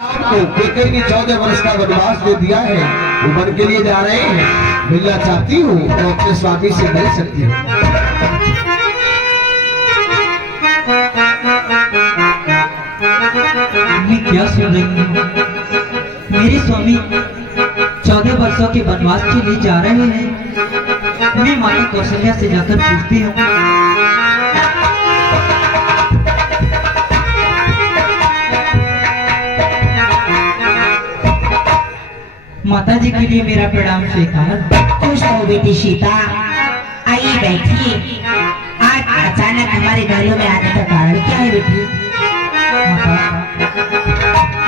को कई ने 14 वर्ष का वनवास दे दिया है, वो वन के लिए जा रहे हैं। मिलना चाहती हूँ तो अपने स्वामी से मिल सकती हूँ। मैं क्या सुन रही हूँ? मेरे स्वामी 14 वर्षों के वनवास के लिए जा रहे हैं। मैं माता कौशल्या से जाकर पूछती हूँ। माता जी के लिए मेरा प्रणाम स्वीकार। खुश हो बेटी सीता, आइए बैठिए। आज अचानक हमारे घरों में आने का कारण क्या है बेटी?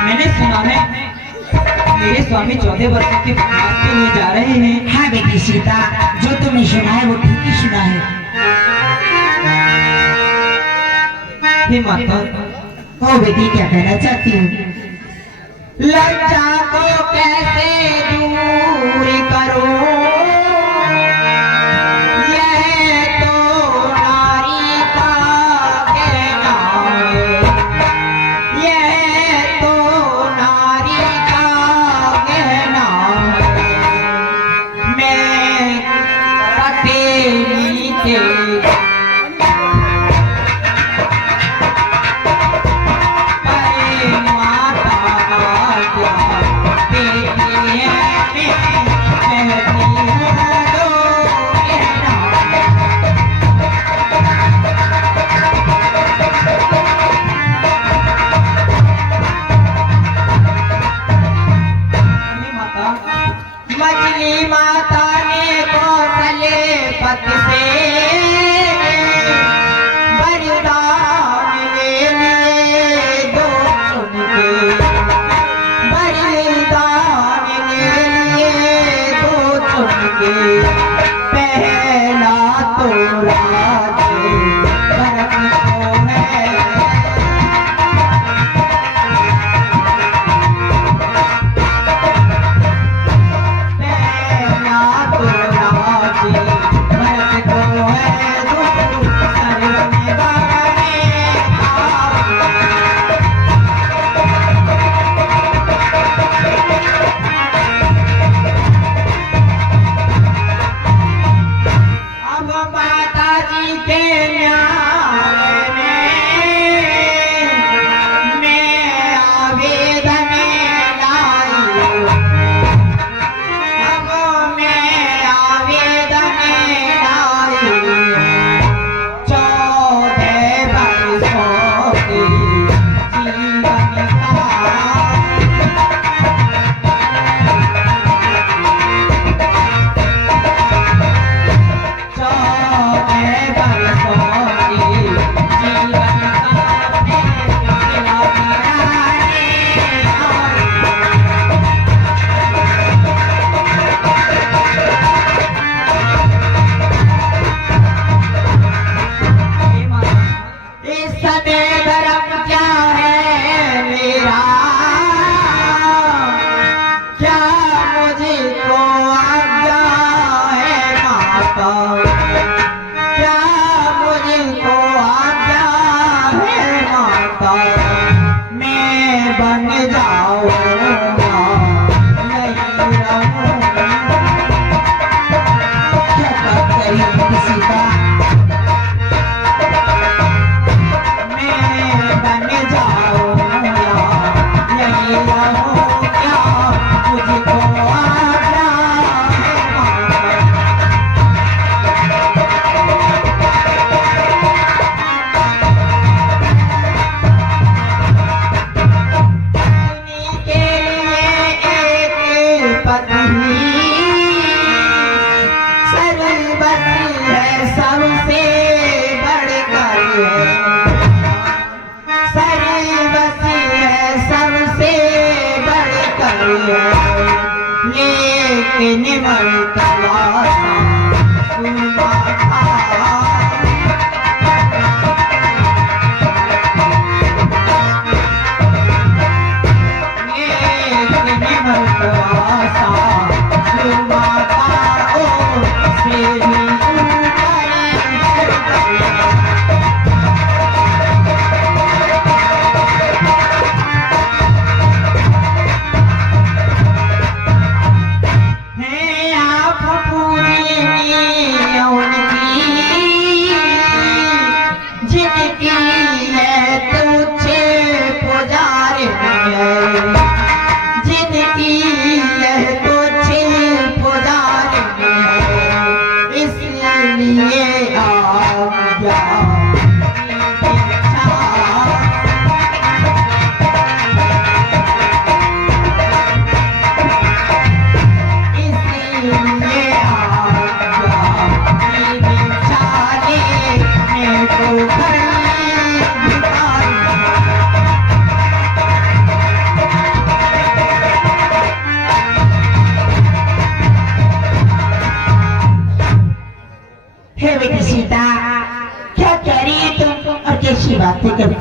मैंने सुना है मेरे स्वामी 14 वर्षों के वनवास के लिए जा रहे हैं। हाँ बेटी सीता, जो तुमने सुना है वो ठीक ही सुना है। हे माता, ओ बेटी क्या कहना चाहती हूँ? लज्जा को कैसे दूर करो, यह तो नारी का कहना है, यह तो नारी का कहना है। मैं कटे नीचे मछली माता ने कौशले पति से वरदान ले लिए दो चुन के, वरदान ले लिए दो चुन के। पहला तो राजे भरत को है, लेकिन मर्तबा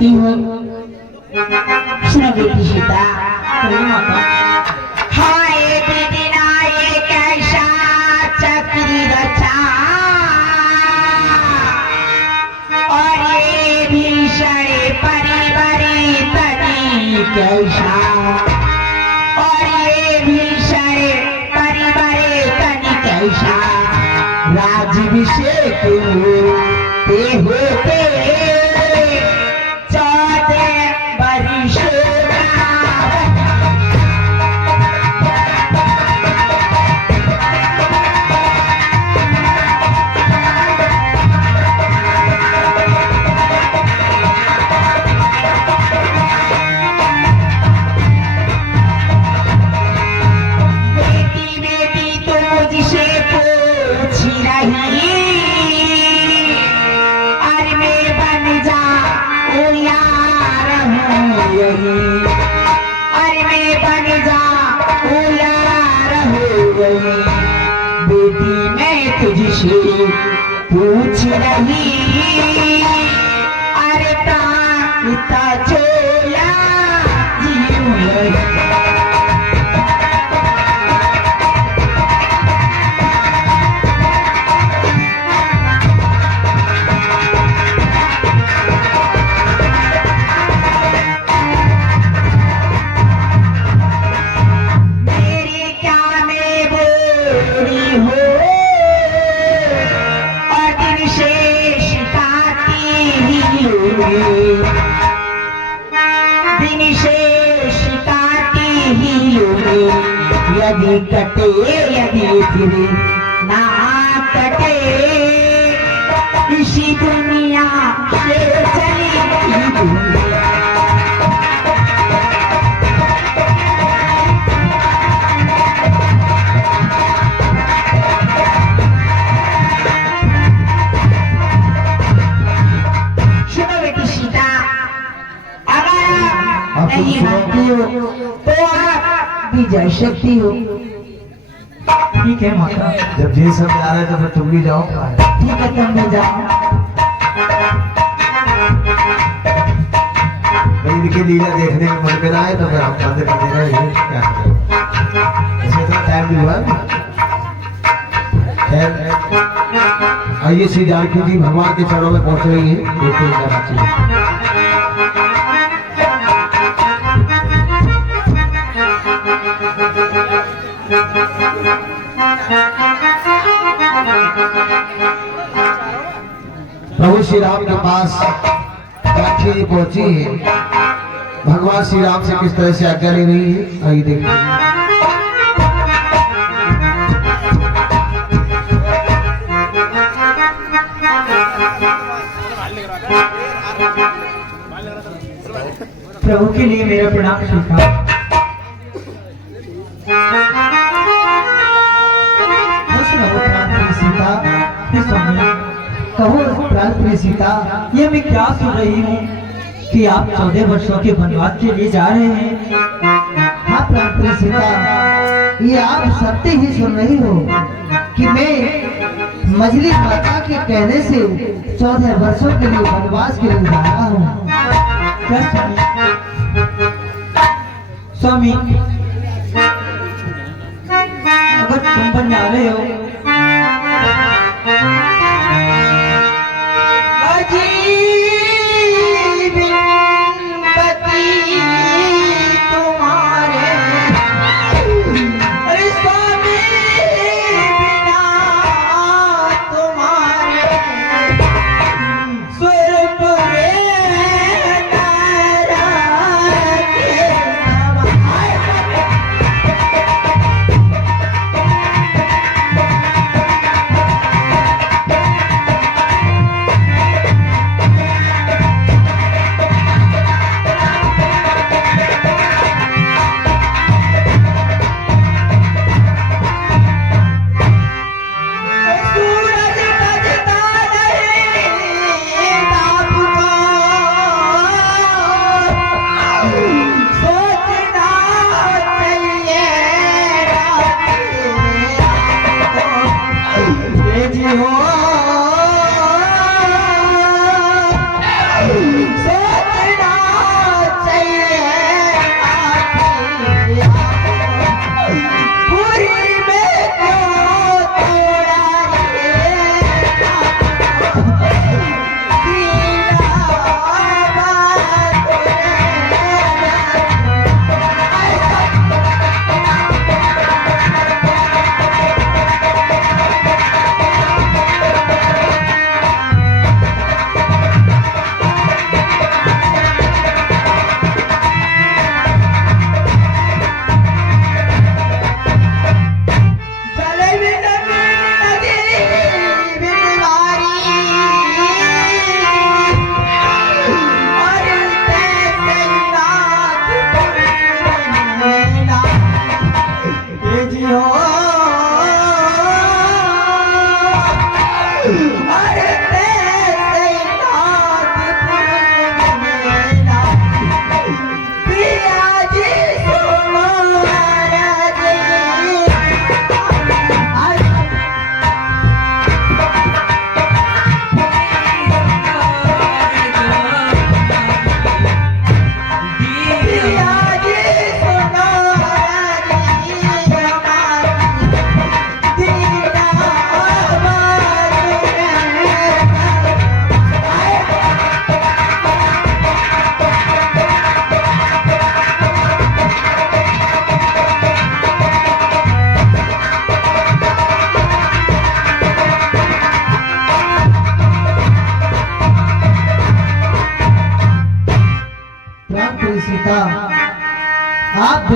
बोलती हूँ, सुनो बेटी सीता। कहिए माता। हाय बेटी ना ये कैसा चक्री रचा, और ये भीषण परिवर्तनी कैसा, और ये भीषण परिवर्तनी कैसा, राज्याभिषेक ते होते 14 वर्षों का। बेटी बेटी तो मुझसे पूछ रही, अरे मैं बन जाऊं यार हूँ यही, अरे मैं बन जाऊं यार हूँ यही। बेटी मैं तुझसे पूछ रही, अरे पिता चोला जीऊं यही। मेरी क्या मैं बोली हो, और दिन शेष काटी ही होगी, दिन शेष काटी ही होगी। यदि कटे यदि फिर ना कटे, इसी दुनिया से चली दूंगी। सुनो बेटी सीता, अगर आप नहीं मानती हो तो आप भी जा सकती हो। ठीक है माता। जब ये सब जा रहा है तो फिर तुम भी जाओ। ठीक है, तुम भी जाओ। भाई इनकी लीला देखने में मन में ना आए तो फिर हम बंद कर देना। ये क्या है, इसमें थोड़ा टाइम भी हुआ। खैर आइए, श्री जानकी जी भगवान के चरणों में पहुंच रही है। देखते हैं क्या बात है। प्रभु श्री राम के पास जानकी जी पहुंची है। भगवान श्री राम से किस तरह से आज्ञा ले रही है, आइए देखिए। प्रभु के लिए मेरा प्रणाम स्वीकार। खुश रहो प्राण सीता। हे स्वामी, कहो प्राण सीता। ये मैं क्या सुन रही हूँ कि आप 14 वर्षों के वनवास के लिए जा रहे हैं। हाँ प्राण सीता, ये आप सत्य ही सुन रही हो कि मैं मछली माता के कहने से 14 वर्षों के लिए वनवास के लिए जा रहा हूँ। क्या स्वामी, अगर तुम बन जा रहे हो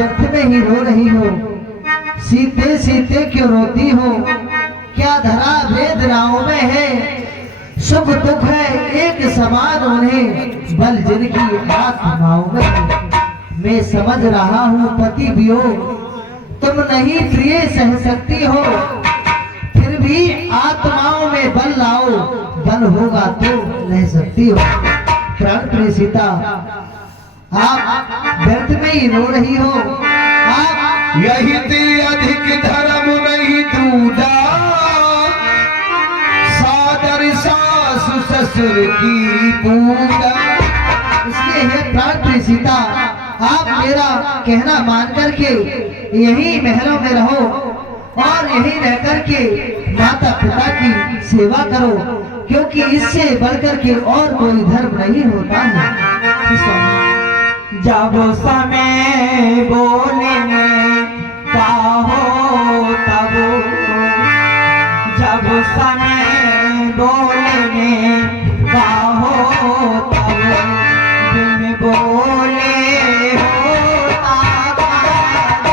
व्यर्थ में ही रो रही हो? सीते सीते क्यों रोती हो? क्या धरा वेदनाओं में है? सुख दुख है एक समान उन्हें, बल जिनकी आत्माओं में है। मैं समझ रहा हूँ पति वियोग तुम नहीं प्रिय सह सकती हो, फिर भी आत्माओं में बल लाओ, बल होगा तो रह सकती हो। प्राण प्रिय सीता, आप व्यर्थ में ही रो रही हो। आप यही ते अधिक धर्म नहीं दूजा, सादर सासु ससुर की पूजा। इसलिए हे प्राण प्रिय सीता, आप मेरा कहना मान करके यही महलों में रहो और यही रह करके माता पिता की सेवा करो, क्योंकि इससे बढ़कर के और कोई धर्म नहीं होता है। जब समय बोलने का हो तब, जब समय बोलने का हो तब, बिन बोले होता काज।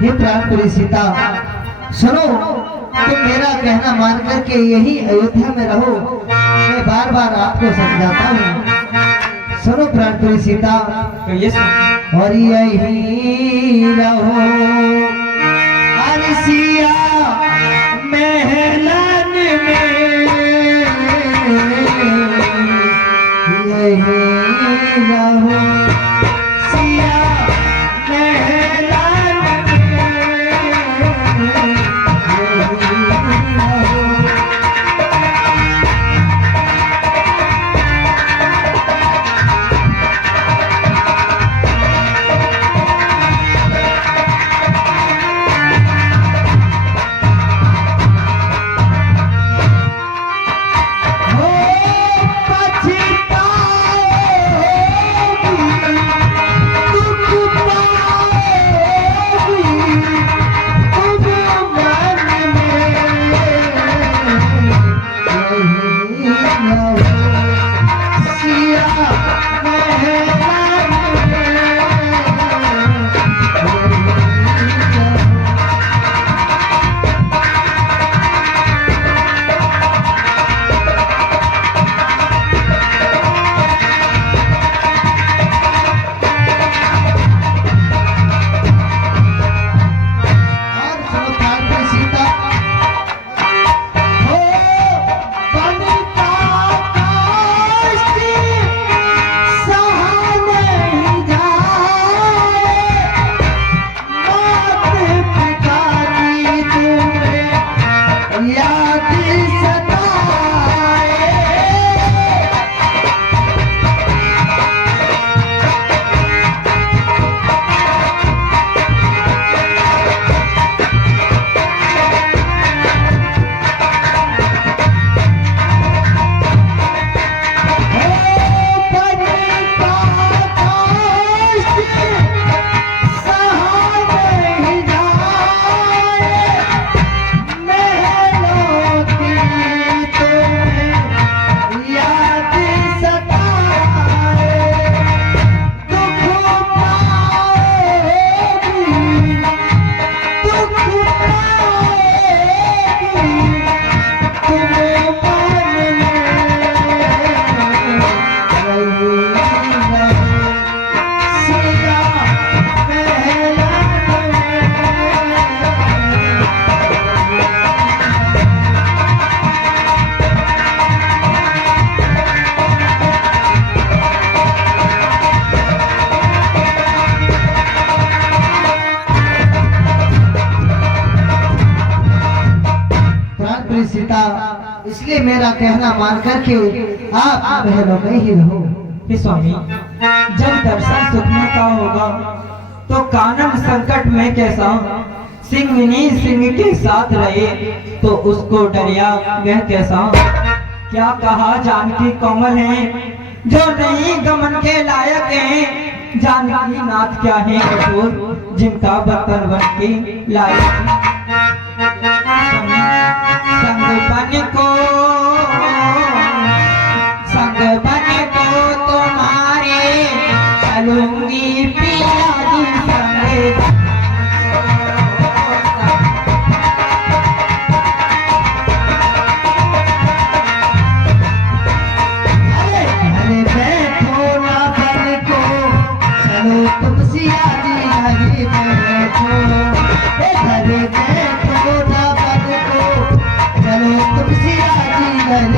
हे प्राण प्रिय सीता, सुनो, तुम मेरा कहना मान करके यही अयोध्या में रहो। मैं बार बार आपको समझाता हूँ। सुनो प्राण प्रिय सीता, कहिए स्वामी। और यही रहो अरसिया महलन में, यही रहो सिया महलन में, यही रहो। मेरा कहना मान करके आप महलों में ही रहो। हे स्वामी, जब दर्शन सुखने का होगा तो कानन संकट में कैसा सिंह सिंह के साथ रहे तो उसको डरिया वह कैसा। क्या कहा जानकी कोमल है जो नहीं गमन के लायक है, जानकी नाथ क्या है कठोर जिनका बर्तन बन के लायक। संग बन को तुम्हारे चलूंगी पिया जी संग। अरे बैठो ना बन को चलो तुम सिया जी हरी बैठो। अरे बैठो ना बन को चलो तुम सिया जी हरी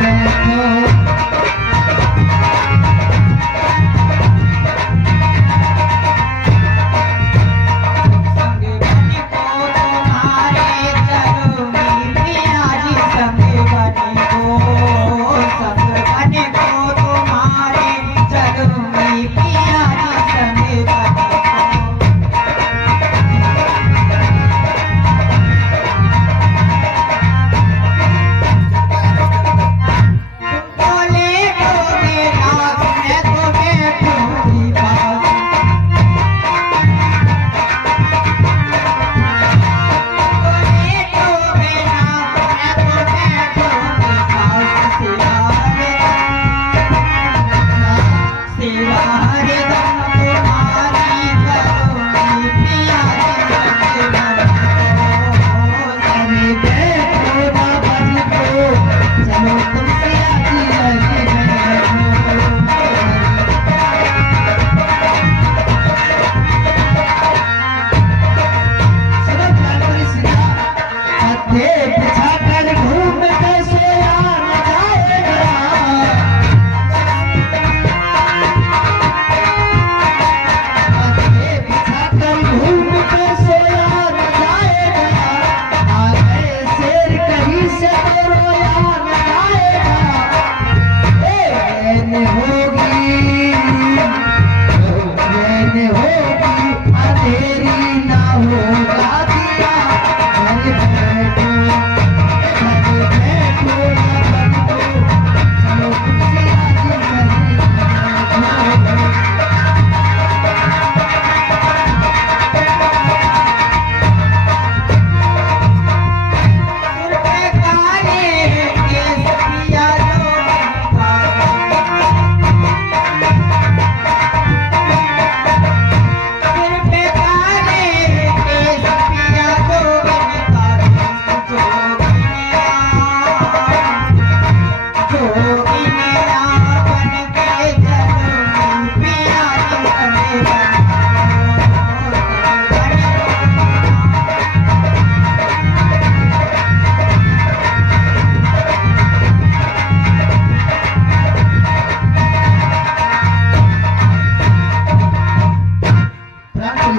बैठो।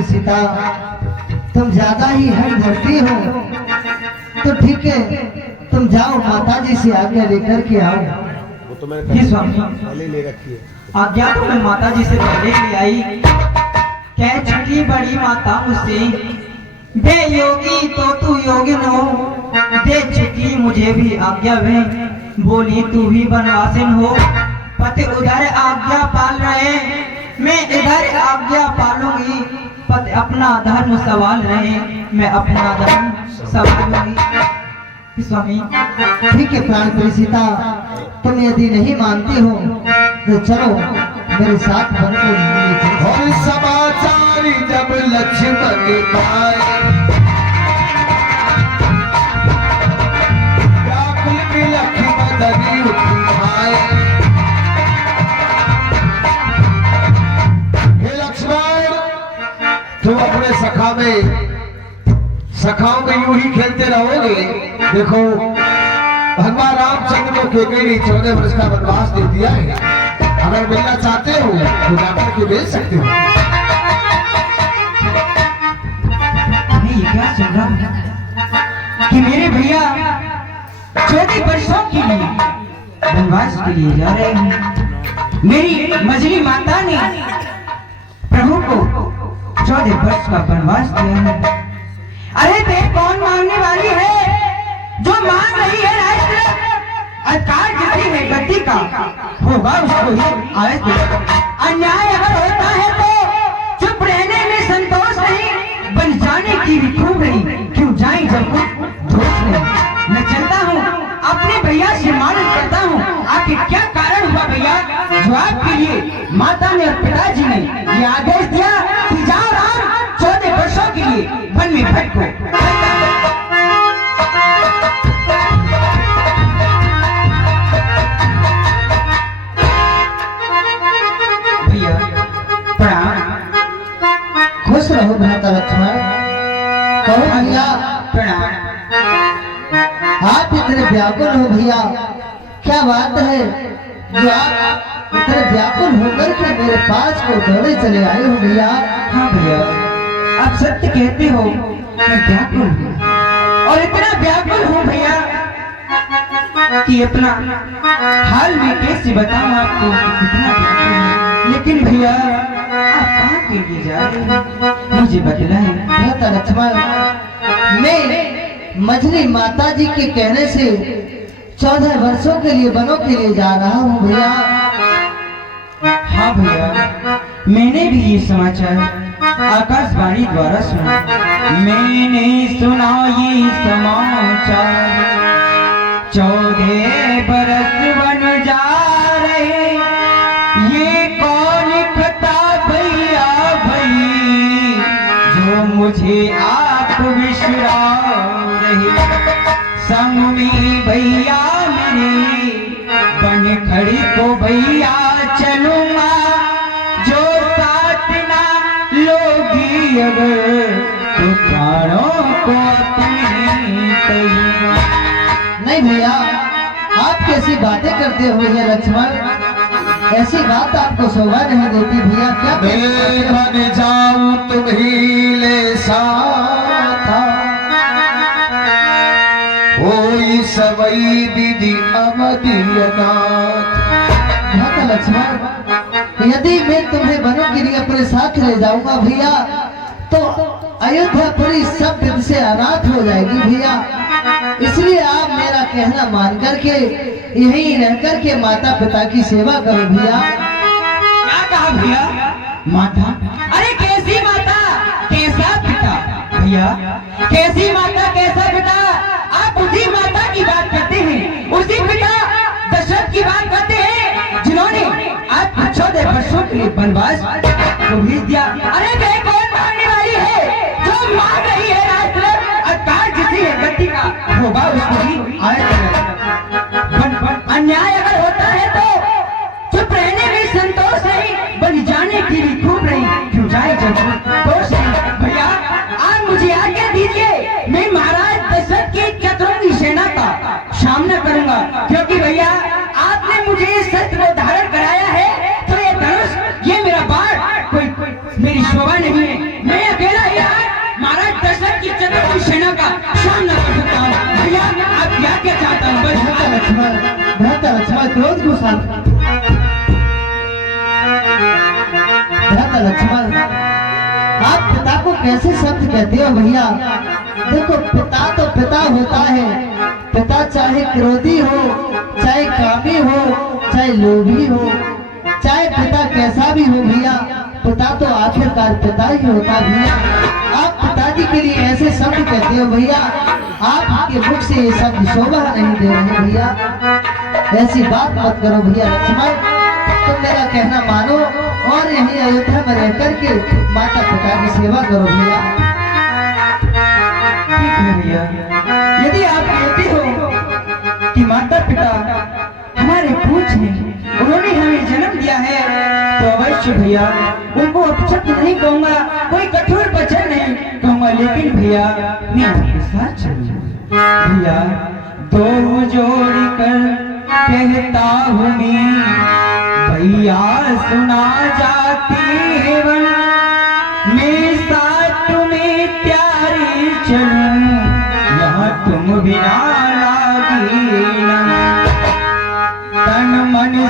सीता तुम ज्यादा ही हट धरती हो तो ठीक है, तुम जाओ माता जी से आज्ञा लेकर के आओ। वो तो मैंने जी स्वामी, पहले ले रखी है। आज्ञा तो मैं माता जी से पहले ले आई। कह चुकी बड़ी माता मुझसे, बे योगी तो तू योगिन हो, दे चुकी मुझे भी आज्ञा वे, बोली तू भी बनवासिन हो। पति उधर आज्ञा पाल रहे, मैं इधर आज्ञा पालूंगी। पति अपना धर्म सवाल रहे, मैं अपना धर्म सवालूंगी। स्वामी ठीक है प्राण सीता, तुम यदि नहीं मानती हो तो चलो मेरे साथ बन को और समाचार जब लक्ष्मण पाए, व्याकुल बिलख मदनी उठाए। हे लक्ष्मण, तुम अपने सखाओं में यूं ही खेलते रहोगे। देखो भगवान रामचंद्र को केकई 14 वर्ष का वनवास दे दिया है। अगर मिलना चाहते हो तो जाकर के बेच सकते हो। मैं ये क्या सुन रहा हूँ कि मेरे भैया 14 वर्षों के लिए वनवास के लिए जा रहे हैं। मेरी मजली माता ने प्रभु को 14 वर्ष का वनवास दिया है। अरे देख कौन मांगने वाली है, जो मांग रही है राष्ट्र अधिकार जितनी है गति का होगा उसको ही आयत देगा। अन्याय अगर होता है तो चुप रहने में संतोष नहीं, बन जाने की भी खूब नहीं, क्यों जाए जब कुछ दोष नहीं। मैं चलता हूँ अपने भैया से मालूम करता हूँ आखिर क्या कारण हुआ भैया, जो आपके लिए माता ने और पिताजी ने ये आदेश दिया कि जाओ राम 14 वर्षों के लिए वन में भटको। भैया प्रणाम। खुश रहो भ्राता लक्ष्मण। कहो भैया, प्रणाम। आप इतने व्याकुल हो भैया, क्या बात है जो आप इतने व्याकुल होकर के मेरे पास को दौड़े चले आए हो भैया? हाँ भैया, आप सत्य कहते हो, मैं व्याकुल हूँ और इतना व्याकुल हूँ भैया कि अपना हाल में कैसे बताऊं आपको कि कितना व्याकुल हूँ। लेकिन भैया आप कहाँ के लिए जा रहे हैं, मुझे बतलाएं। भ्राता लक्ष्मण, मैं मछली माता जी के कहने से 14 वर्षों के लिए वनों के लिए जा रहा हूँ भैया। हाँ भैया, मैंने भी ये समाचार आकाशवाणी द्वारा सुना। मैंने सुना ये समाचार 14 बरस वन जा रहे, ये कौन कथा भैया भई जो मुझे आप विश्रा रहे। संग में भैया मेरे बन खड़ी को भैया चलूंगा, जो साथ ना लोगी अगर तो प्राणों को अपने कहूंगा। नहीं भैया, आप कैसी बातें करते हो भैया लक्ष्मण? ऐसी बात आपको शोभा नहीं देती भैया। क्या मैं बन जाऊं तुम्ही ले साथा, होई सबई विधि अवधियनाथ। भ्राता लक्ष्मण, यदि मैं तुम्हें वनों के लिए अपने साथ ले जाऊंगा भैया तो अयोध्या पूरी सब दिन से अनाथ हो जाएगी भैया। इसलिए आप मेरा कहना मान करके यहीं रह करके माता पिता की सेवा करो भैया। क्या कहा भैया? माता? अरे कैसी माता, कैसा पिता? भैया कैसी माता कैसा पिता? आप उसी माता की बात करते हैं, उसी पिता दशरथ की बात करते हैं जिन्होंने आपको 14 वर्षों के लिए वनवास को भेज दिया। अरे वह कौन मांगने वाली है, जो मांग रही है राष्ट्र अधिकार जिसी है गति का होगा उसको ही आयत। अन्याय अगर होता है तो चुप रहने में संतोष नहीं, बन जाने की भी खूब नहीं, क्यों जाए जब दोष नहीं। भैया आज मुझे आज्ञा दीजिए, मैं महाराज दशरथ की चतुरंगी सेना का सामना करूंगा, क्योंकि भैया आपने मुझे इस शस्त्र को धारण कराया है तो ये धनुष ये मेरा बाण कोई मेरी शोभा नहीं है। मैं अकेला ही आज महाराज दशरथ की चतुरंगी सेना का सामना कर सकता हूँ। भैया आप क्या चाहता हूँ बस। भ्राता लक्ष्मण क्रोध को शांत। भ्राता लक्ष्मण, आप पिता को कैसे शब्द कहते हो भैया? देखो पिता तो पिता होता है, पिता चाहे क्रोधी हो, चाहे कामी हो, चाहे लोभी हो, चाहे पिता कैसा भी हो भैया, पिता तो आखिरकार पिता ही होता भैया। आप पिताजी के लिए ऐसे शब्द कहते हो भैया, आपके मुख से ये शब्द शोभा नहीं दे रहे भैया। ऐसी बात मत करो भैया लक्ष्मण, तुम मेरा कहना मानो और यहीं अयोध्या में रह करके माता पिता की सेवा करो भैया। ठीक है भैया, यदि आप कहते हो कि माता पिता हमारे पूछ हैं, उन्होंने हमें जन्म दिया है, तो अवश्य भैया उनको अपशब्द नहीं कहूंगा, कोई कठोर वचन नहीं कहूंगा, लेकिन भैया मैं आपके साथ चलूंगा। भैया दो जोड़ कर कहता हूँ भैया सुना जाती है वन, मैं साथ तुम्हें प्यारी चलूं, यहाँ तुम बिना लागी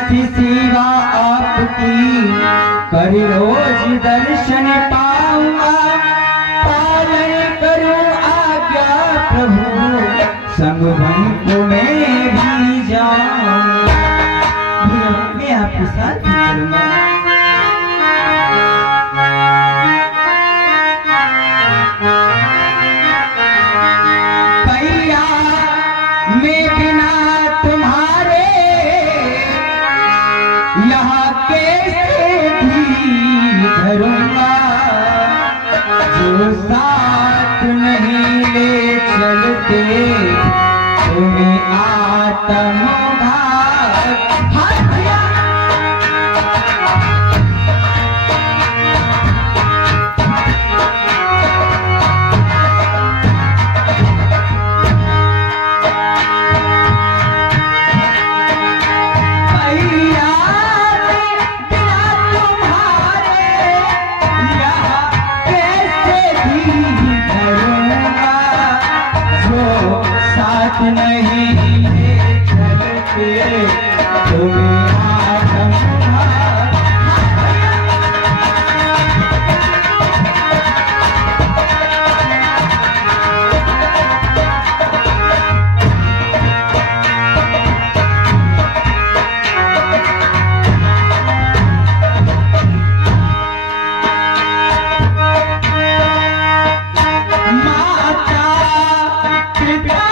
ऐसी सेवा आपकी कर रोज दर्शन पाऊंगा, पालन करूं आज्ञा प्रभु, संग वहीं में भी जाऊंगा। मैं आपके साथ भी चलूंगा। भैया मैं बिना तुम्हारे यहाँ कैसे भी धरूंगा, जो साथ नहीं ले चलते तुम्हें आत्मघात। हाँ भैया नहीं चलते तुम्हें आत्मघात। माता पिता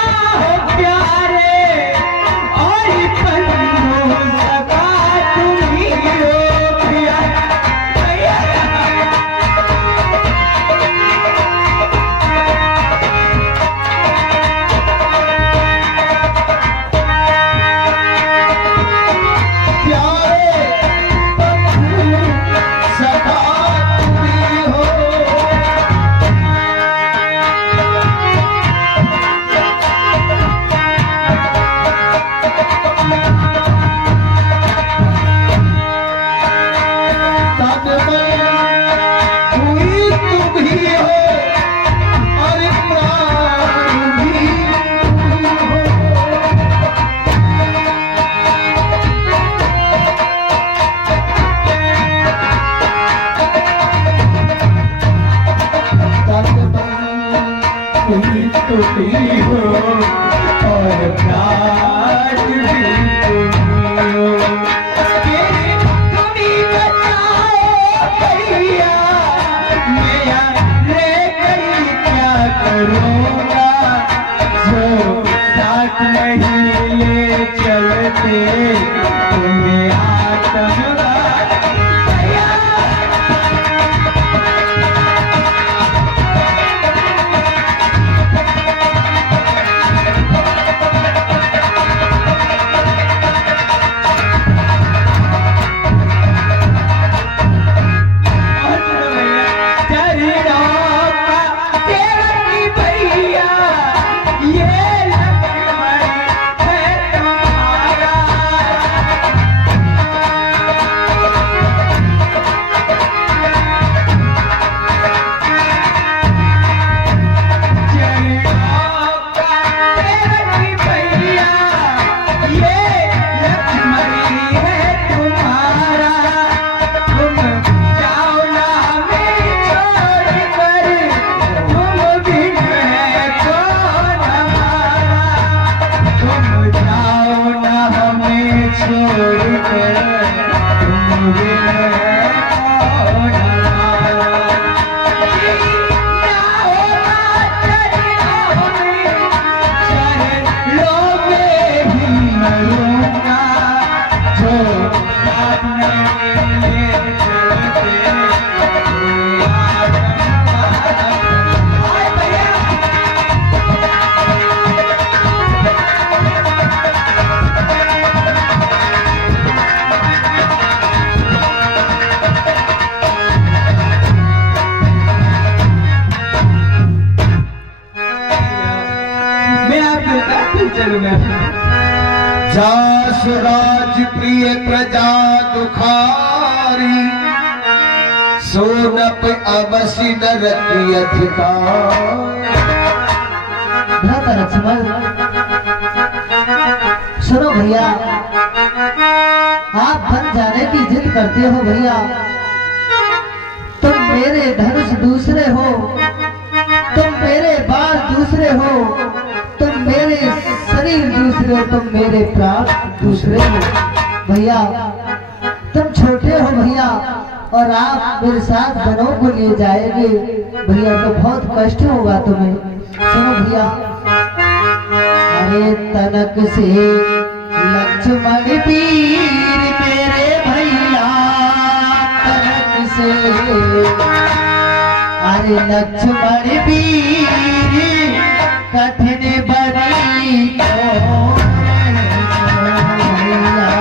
टूटी हो और प्यार भी तुम हो। तुम्ही बचाओ भैया, मैं लेकर क्या करूँगा, जो साथ नहीं ले चलते तुम्हें आत्मघात। जास राज प्रिय प्रजा दुखारी, सोनप अवसि नरति अधिकार। भ्राता लक्ष्मण सुनो भैया, आप बन जाने की जिद करते हो भैया। तुम मेरे धनुष दूसरे हो, तुम मेरे बाल दूसरे हो, तुम मेरे शरीर दूसरे हो, तुम मेरे प्राण दूसरे हो भैया। तुम छोटे हो भैया और आप मेरे साथ बनों को ले जाएंगे भैया तो बहुत कष्ट होगा तुम्हें। सुनो भैया, अरे तनक से लक्ष्मण वीर मेरे भैया, तनक से अरे लक्ष्मण वीर कठिन बनी तो भैया।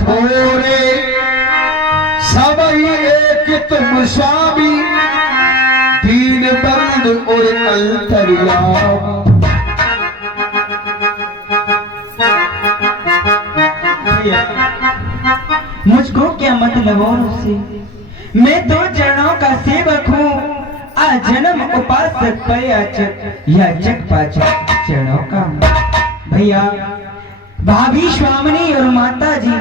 बोले सब ही एक तुम स्वामी, दीन बंधु और अंतर्यामी। मुझको क्या मतलब और उससे, मैं तो चरणों का सेवक हूँ, आजन्म उपासक पयाचक याचक पाचक चरणों का। भैया भाभी स्वामिनी और माता जी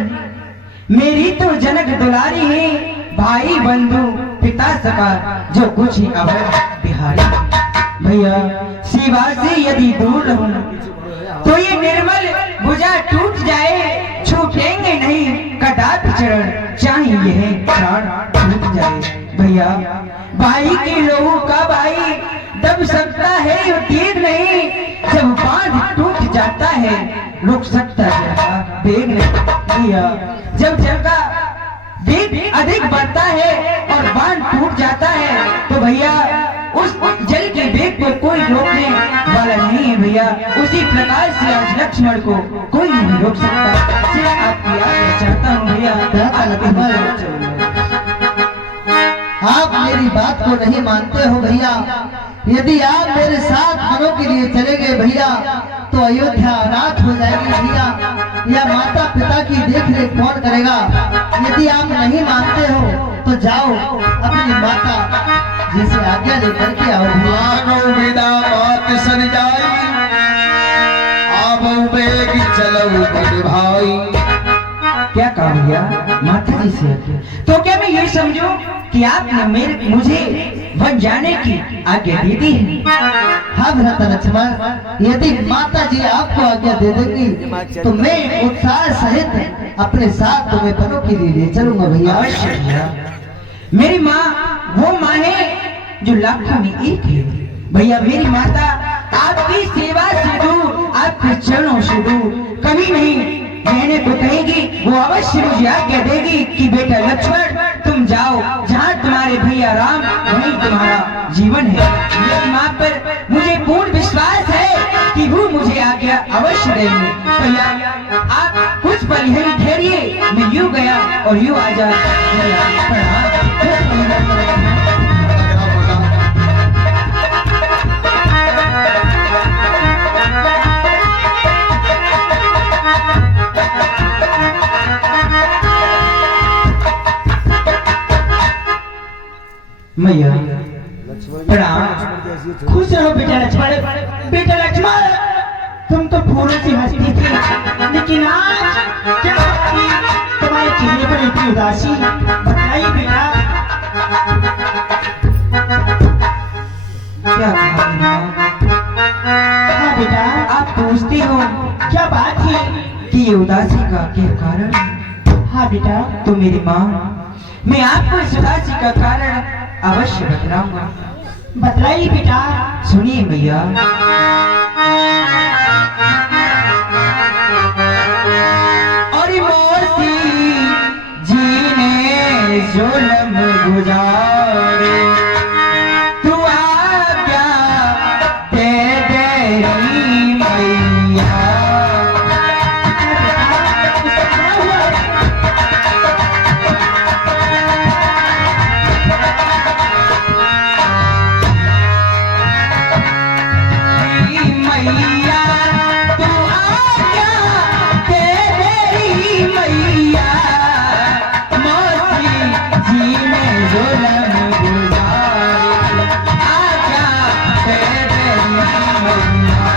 मेरी तो जनक दुलारी है, भाई बंधु पिता सका जो कुछ ही अवध बिहारी। भैया सेवा से यदि दूर रहूं तो ये निर्मल भुजा टूट जाए, छूटेंगे नहीं कदापि चरण, चाहे यह प्राण टूट जाए। भैया भाई के लोगों का भाई दब सकता है यो तीर नहीं, जब बांध टूट जाता है रुक सकता है वेग नहीं। भैया जब जल का वेग अधिक बढ़ता है और बांध टूट जाता है तो भैया उस जल के वेग को कोई रोकने वाला नहीं है। भैया उसी प्रकार से आज लक्ष्मण को कोई नहीं रोक सकता। सिर्फ आपकी आज्ञा चाहता हूँ भैया, आप मेरी बात को नहीं मानते हो भैया। यदि आप मेरे साथ मनों के लिए चले गए भैया तो अयोध्या अनाथ हो जाएगी भैया, या माता पिता की देख रेख कौन करेगा। यदि आप नहीं मानते हो तो जाओ अपनी माता जिसे आज्ञा लेकर के आओ। मानो विदा बात सन जाई, आवो बेग चलो बड़े भाई। क्या कहा भैया माता जी से? तो क्या मैं ये समझूं कि आपने मुझे वन जाने की आज्ञा दे दी है? हाँ भ्राता लक्ष्मण, यदि माता जी आपको आज्ञा दे देगी तो मैं उत्साह सहित अपने साथ तुम्हें पनों के लिए ले चलूंगा भैया। अवश्य भैया। मेरी माँ वो माँ है जो लाखों में एक है भैया। मेरी माता आपकी सेवा से दूर, आपके चरणों से दूर कभी नहीं रहने को कहेगी। वो अवश्य मुझे आज्ञा देगी कि बेटा लक्ष्मण तुम जाओ, जहाँ तुम्हारे भैया राम वहीं तुम्हारा जीवन है। मेरी माँ पर मुझे पूर्ण विश्वास है कि वो मुझे आज्ञा अवश्य देंगे। भैया आप कुछ पल यहीं ठहरिए, मैं यूं गया और यूं आ जा। मैया प्रणाम। खुश रहो बेटा लक्ष्मण। बेटा लक्ष्मण तुम तो फूलों से हंसती थी, लेकिन आज क्या हुई? तुम्हारे चेहरे पर इतनी उदासी, बताइए बेटा। क्या हाँ बेटा आप पूछती हो क्या बात है कि ये उदासी का क्या कारण? हाँ बेटा तो मेरी माँ, मैं आपको इस उदासी का कारण अवश्य बतलाऊंगा। बतलाइए बेटा। सुनिए भैया। और मोती जीने जुल्म गुजारे, तू आज्ञा दे तेरी मैया। मैया तू आज्ञा दे तेरी मैया, मोती जीने जुल्म गुजारे, आज्ञा दे तेरी मैया।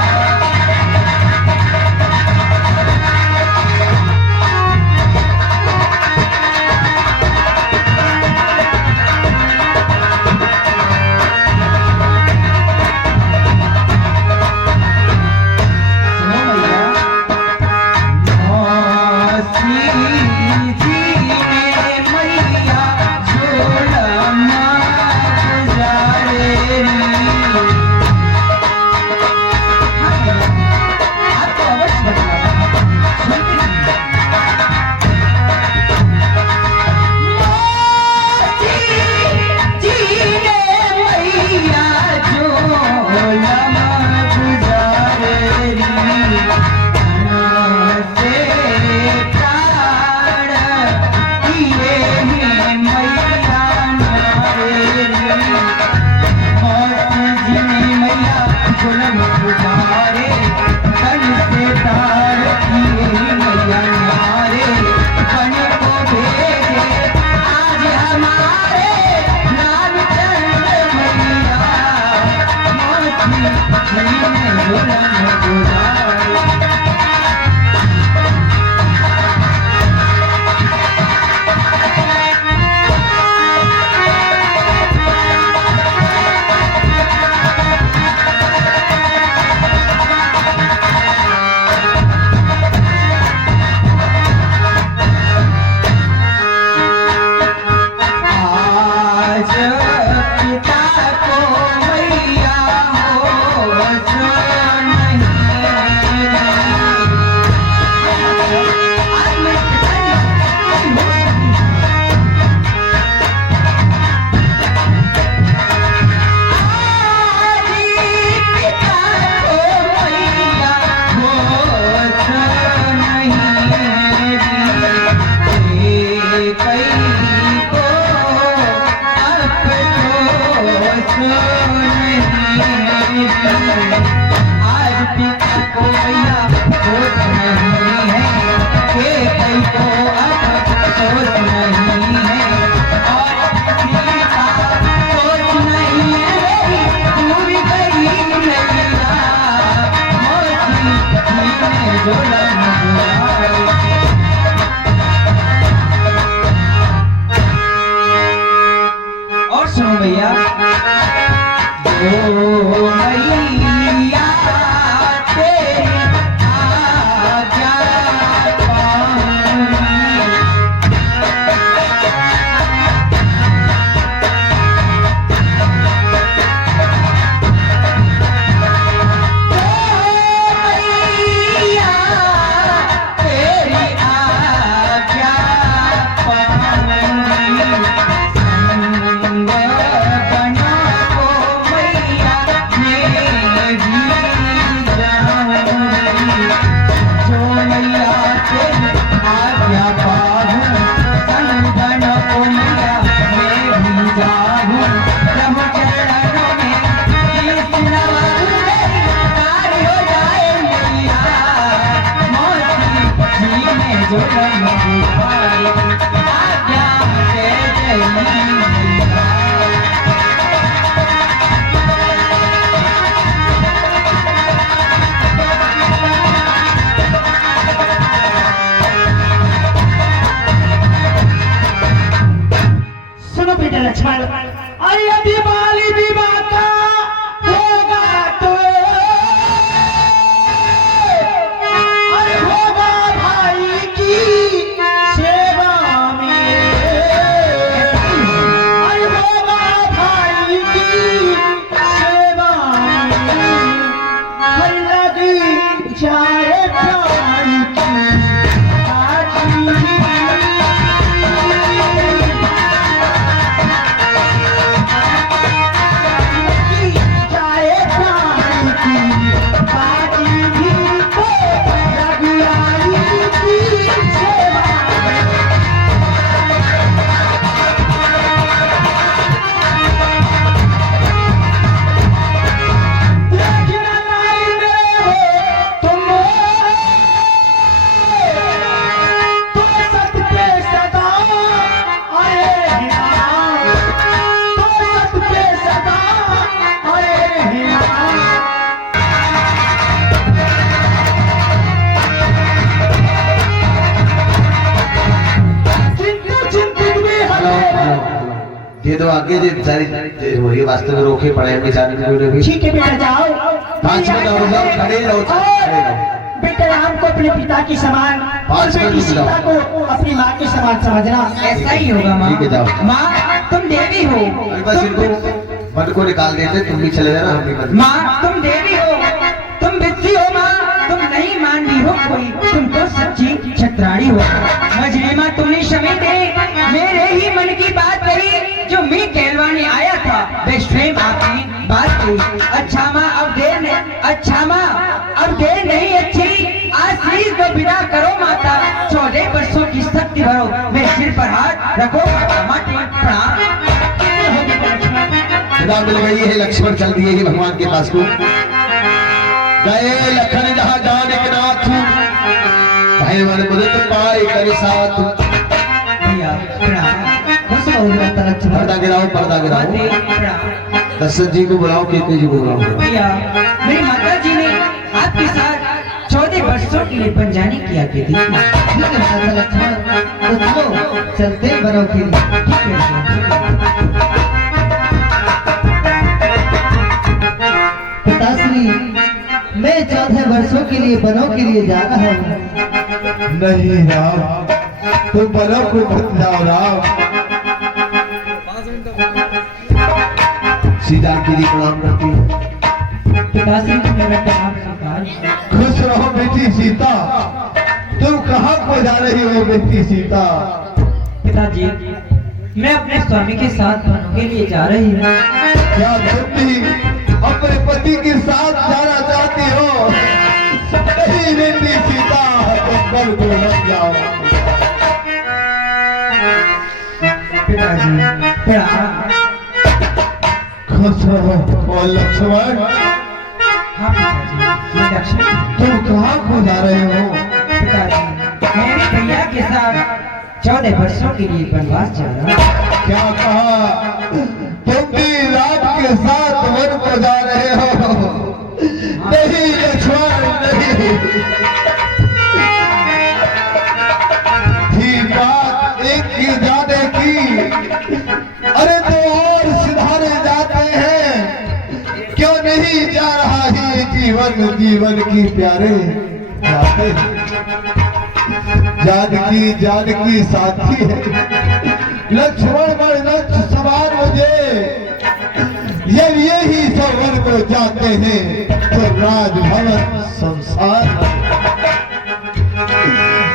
और सुनो भैया। ओ मैया तेरी आज्ञा पाऊं लक्ष्मण। और यदि बाली विवाह का होगा तो अरे होगा भाई की सेवा में, अरे होगा भाई की सेवा में, हर लगी जाए प्राण की आजी। ये तो आगे जे सारी वही वास्तव में रोके पड़े हैं बेचारे को भी। ठीक है बेटा जाओ, 5 मिनट और जाओ, खड़े रहो, खड़े रहो। बेटे राम को अपने पिता की समान और 5 मिनट बेटी रुक सीता जाओ। को अपनी माँ के समान समझना। ऐसा ही होगा माँ। ठीक है, जाओ। माँ तुम देवी हो, अरे बस इनको मन को निकाल देते, तुम भी चले जाना, हम भी बंद। माँ तुम देवी हो, तुम विद्सी हो माँ, तुम नहीं मानवी हो कोई, तुम तो सच्ची क्षत्राणी हो। मजरी माँ तुमने शमी दे मेरे ही मन की बात कही, जो मैं कहलवाने आया था बेशर्म आपने बात कही। अच्छा माँ अब देर नहीं, अच्छा माँ अब देर नहीं अच्छी, आज शीश को विदा करो माता, 14 वर्षों की शक्ति भरो, मैं सिर पर हाथ रखो माटी प्रणाम। खुदा मिल गई है, लक्ष्मण चल दिए ही भगवान के पास को। गए लखन जहाँ जाने के नाथ, भाई मन मुदत पाए कर साथ। भैया प्रणाम। खुश रहो माता लक्ष्मण। पर्दा गिराओ, पर्दा गिराओ। प्रणाम। दशरथ जी को बुलाओ, केके जी को बुलाओ। भैया मेरी माता जी ने आपके साथ 14 वर्षों के लिए पंजानी किया की थी। ठीक है माता लक्ष्मण, तो चलो चलते हैं बरों के लिए। ठीक है। पिताश्री, मैं 14 वर्षों के लिए बनों के लिए जा रहा हूँ। नहीं राम, तुम बलों को मत जाओ राम। सीता की प्रणाम करती है। पिताश्री मेरा प्रणाम स्वीकार। खुश रहो बेटी सीता। तुम कहाँ को जा रही हो बेटी सीता? पिताजी मैं अपने स्वामी के साथ बनों के लिए जा रही हूँ। क्या तुम भी अपने पति के साथ जाना चाहती हो? नहीं बेटी सीता, तुम बल को मत जाओ। पिताजी प्रणाम। खुश रहो और लक्ष्मण, हाँ पिताजी मैं लक्ष्मण। तुम कहाँ को जा रहे हो? पिताजी मेरे भैया के साथ 14 वर्षों के लिए वनवास जा रहा हूँ। क्या कहा? तुम भी रात के साथ वन को जा रहे हो? नहीं लक्ष्मण नहीं। थी बात एक की जाने की, अरे तो और सिधारे जाते हैं, क्यों नहीं जा रहा है जीवन जीवन की प्यारे जाते हैं। जानकी जानकी साथी है, लक्ष्मण पर लक्ष्य सवार मुझे, यही सवन को जाते हैं तो राजभवन संसार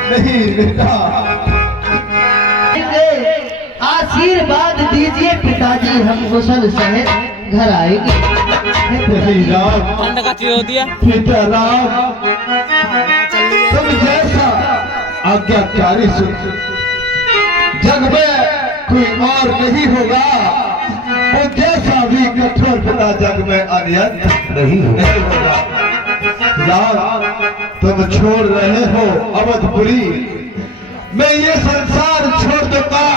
नहीं बेटा। आशीर्वाद दीजिए पिताजी, हम कुशल सहित घर आएंगे। नहीं राम, पिता राम, तुम जैसा आज्ञाकारी सुन, जग में कोई और नहीं होगा, वो जैसा भी कठोर पिता जग में अन्यत्र नहीं होगा। राम, तुम छोड़ रहे हो अवधपुरी, मैं ये संसार छोड़ दूंगा।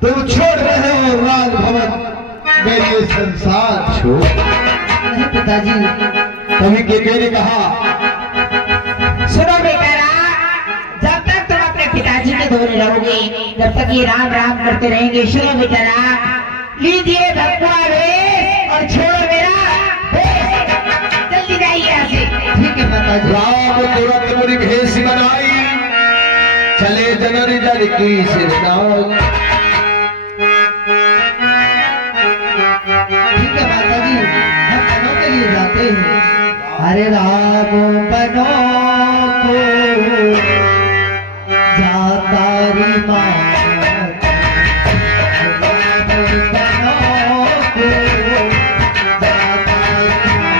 तुम छोड़ रहे हो राजभवन, मैं ये संसार छोड़। नहीं पिताजी, कभी केके ने कहा, सुनो बेटा, जब तक तुम अपने पिताजी के कैसे अधूरे रहोगे जब तक ये राम राम करते रहेंगे। चलो बेटा लीजिए भगवा वेश और छोड़ो मेरा भेष। जल्दी जाइए यहाँ से। ठीक है माता जी। राम तुरंत मुनि भेष बनाई, चले जनर जर की सिरनाई। ठीक है माता जी, हम बनों के लिए जाते हैं। अरे राम बनो को जाता री माता, राम बनो को जाता री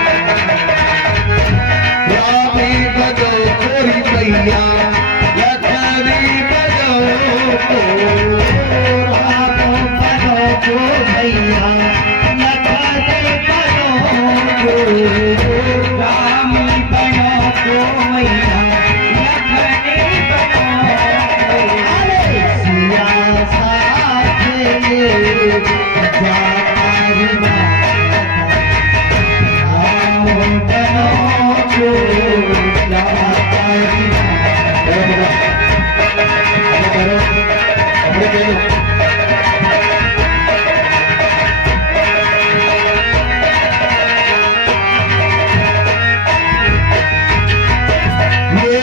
माता। रामी बनो कोरी मैया, लखनी बनो को। राम बनो को भैया, लखनी बनो को। रामी बनो को मैया, लखनी बनो को। अरे सिया साथ ले जाता री माता, राम बनो को जाता री माता।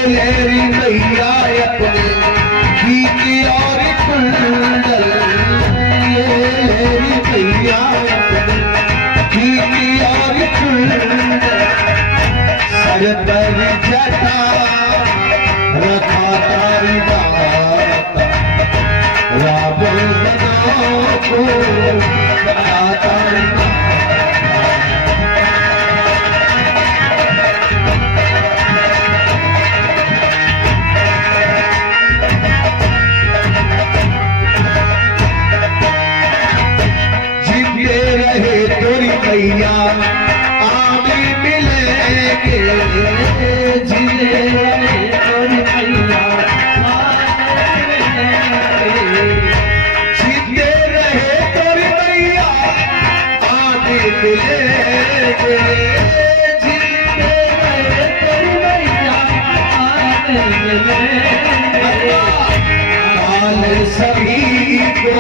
लेरी मैया अपने गीत और कुंडल, ये लेरी मैया अपने गीत और कुंडल। सर पर जटा रखा तारी माता, राम बनो को जाता री माता। जिंदे रहे तोरी मैया आमी मिलेंगे, जिंदे रहे तोरी मैया आमी मिलेंगे। जिंदे रहे तोरी मैया आमी मिलेंगे, जिंदे रहे तोरी मैया आमी मिलेंगे। काल सभी को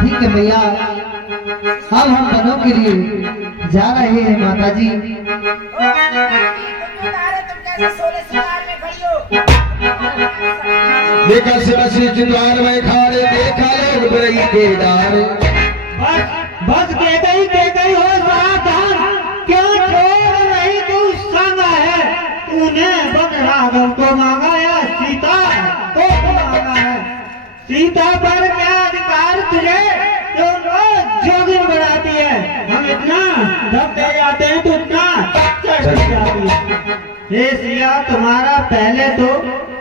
ठीक है भैया, अब हम बनों के लिए जा रहे हैं माता जी। देखा शिवसी द्वार में खाड़े, देखा लोग बरई के डार। बस के गई हो सावधान, क्यों छोड़ रही तू संग है। तूने बन राघव को मांगा या सीता को मांगा है। सीता पर क्या अधिकार तुझे जो रोज जोगिन बनाती है। हम इतना दब दे जाते हैं तो इतना चढ़ जाती है। हे सिया तुम्हारा पहले तो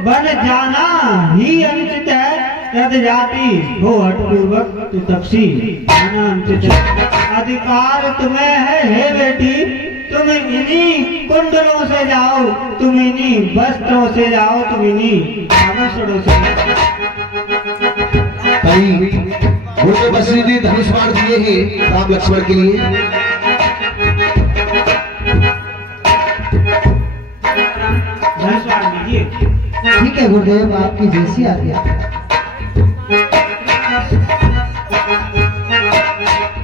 बन जाना ही अनुचित है। यद जाति हो हठपूर्वक तो तपसी जाना अनुचित है। अधिकार तुम्हें है हे बेटी, तुम इन्हीं कुंडलों से जाओ, तुम इन्हीं वस्त्रों से जाओ, तुम इन्हीं आभूषणों से उनको बसरी जी धनुष बाण दिए हैं राम लक्ष्मण के लिए। ठीक है गुरुदेव, आपकी जैसी आज्ञा।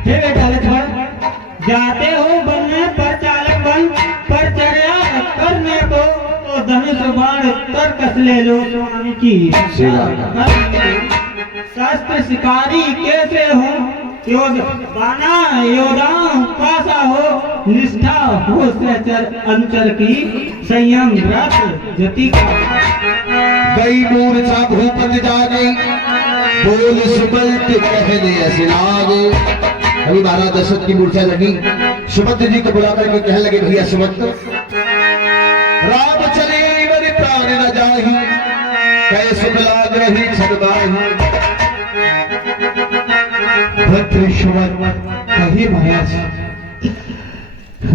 हे बेटा लक्ष्मण, जाते हो बनने पर चालक बन, पर चढ़िया करने को तो धनुष बाण कर कस ले लो स्वामी की शस्त्र शिकारी कैसे हो, बाना योद्धाओं पासा हो, निष्ठा हो सहचर अंचल की, संयम व्रत जति का। गई मूर्छा भूपति जागे, बोल सुमंत कहने असलागे। अभी महाराज दशरथ की मूर्छा लगी, सुमंत जी को बुला करके कहने लगे भैया सुमंत, राम चले मेरे प्राण न जाही, कैसे मिला रही छदबाही। भद्र सुमंत कही महाराज,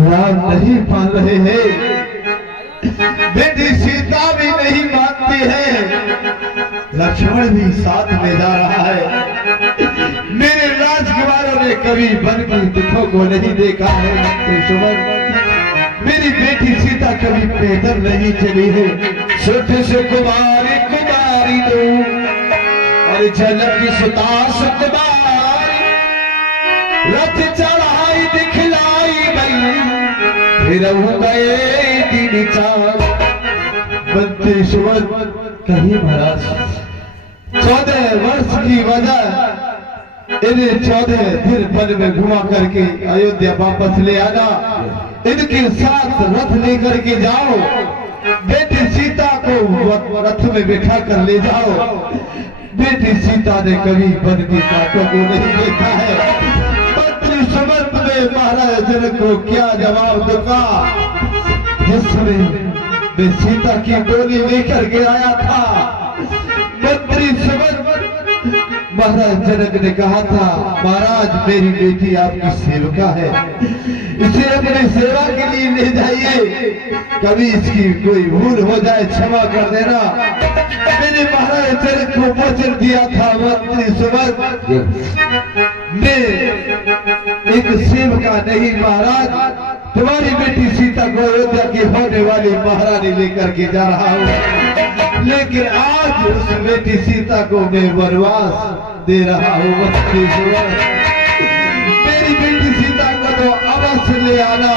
राम नहीं मान रहे हैं, बेटी सीता भी नहीं मानती है, लक्ष्मण भी साथ में जा रहा है। मेरे राजकुमारों ने कभी वन की दुखों को नहीं देखा है। तो सुमन, मेरी बेटी सीता कभी पैदल नहीं चली है। छोटे से कुमारी कुमारी दो और जनक की सुता सुकुमारी, रथ चढ़ाई दिखलाई गई, फिर गए दिन चार। बंदी सुमन कहीं महाराज 14 वर्ष की वजह इन्हें 14 दिन वन में घुमा करके अयोध्या वापस ले आना, इनके साथ रथ लेकर के जाओ, बेटी सीता को रथ में बिठा कर ले जाओ। बेटी सीता ने कभी वन के कांटों को नहीं देखा है। मंत्री समर्थ में महाराज जनक को क्या जवाब दूंगा? जिस समय मैं सीता की डोली लेकर के आया था, मंत्री समर्थ महाराज जनक ने कहा था, महाराज मेरी बेटी आपकी सेवका है, इसे अपनी सेवा के लिए ले जाइए, कभी इसकी कोई भूल हो जाए क्षमा कर देना। मैंने महाराज जनक को वचन दिया था, मंत्री समर्थ मैं एक सेवका नहीं महाराज, तुम्हारी बेटी सीता को अयोध्या की होने वाली महारानी लेकर के जा रहा हूँ, लेकिन आज उस बेटी सीता को मैं वनवास दे रहा हूँ। मेरी बेटी सीता को तो अवश्य ले आना,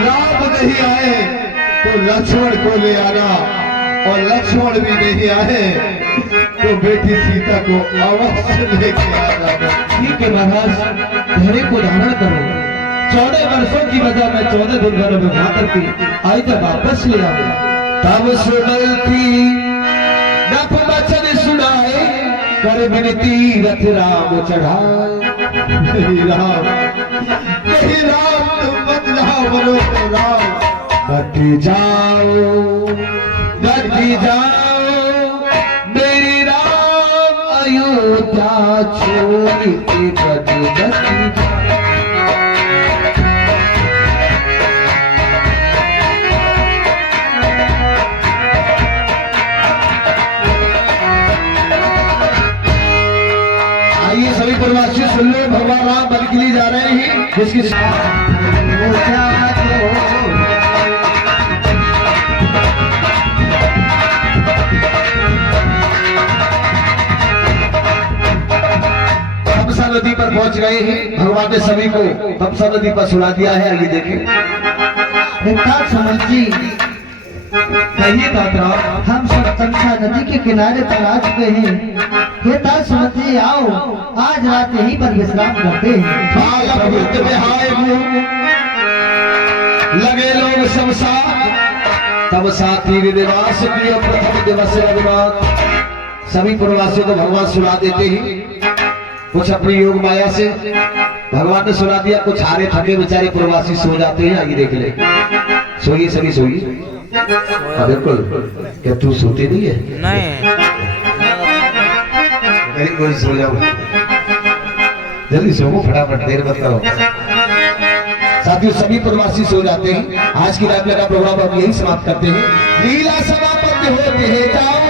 राम नहीं आए तो लक्ष्मण को ले आना, और लक्ष्मण भी नहीं आए तो बेटी सीता को अवश्य लेके आना। ठीक है महाराज, धैर्य को धारण करो। 14 वर्षों की वजह में 14 दिन भर में घुमा करके आई तो वापस ले आओ। तब सुनती नफ वचन सुनाए, कर विनती रथ राम चढ़ाए। नहीं राम तुम मत जाओ, बोलो तो राम। बटी जाओ मेरी राम, अयोध्या छोड़ के बटी जाओ। आइए सभी प्रवासी सुन लो, भगवान राम बल के लिए जा रहे हैं, जिसकी तमसा नदी पर पहुंच गए हैं। भगवान ने सभी को तमसा नदी पर सुला दिया है। आइए देखें। समझ जी कहिए दादरा, हम सब तमसा नदी के किनारे पर आ चुके हैं। हे ताज समझिए, आओ आज रात यहीं पर विश्राम करते हैं। लगे लोग सबसा तब साथी निवास प्रिय प्रथम दिवस रविवार। सभी प्रवासियों को भगवान सुला देते हैं, कुछ अपनी योग माया से भगवान ने सुला दिया, कुछ हारे थके बेचारे प्रवासी सो जाते हैं। आइए देख ले, सोइए सभी सोइए। बिल्कुल, क्या तू सोती नहीं है? नहीं कहीं कोई सो जाओ, जल्दी सो फटाफट, देर मत करो। साथियों सभी प्रवासी सो जाते हैं। आज की रात मेरा प्रोग्राम हम यही समाप्त करते हैं। लीला समापन होते हैं जाओ।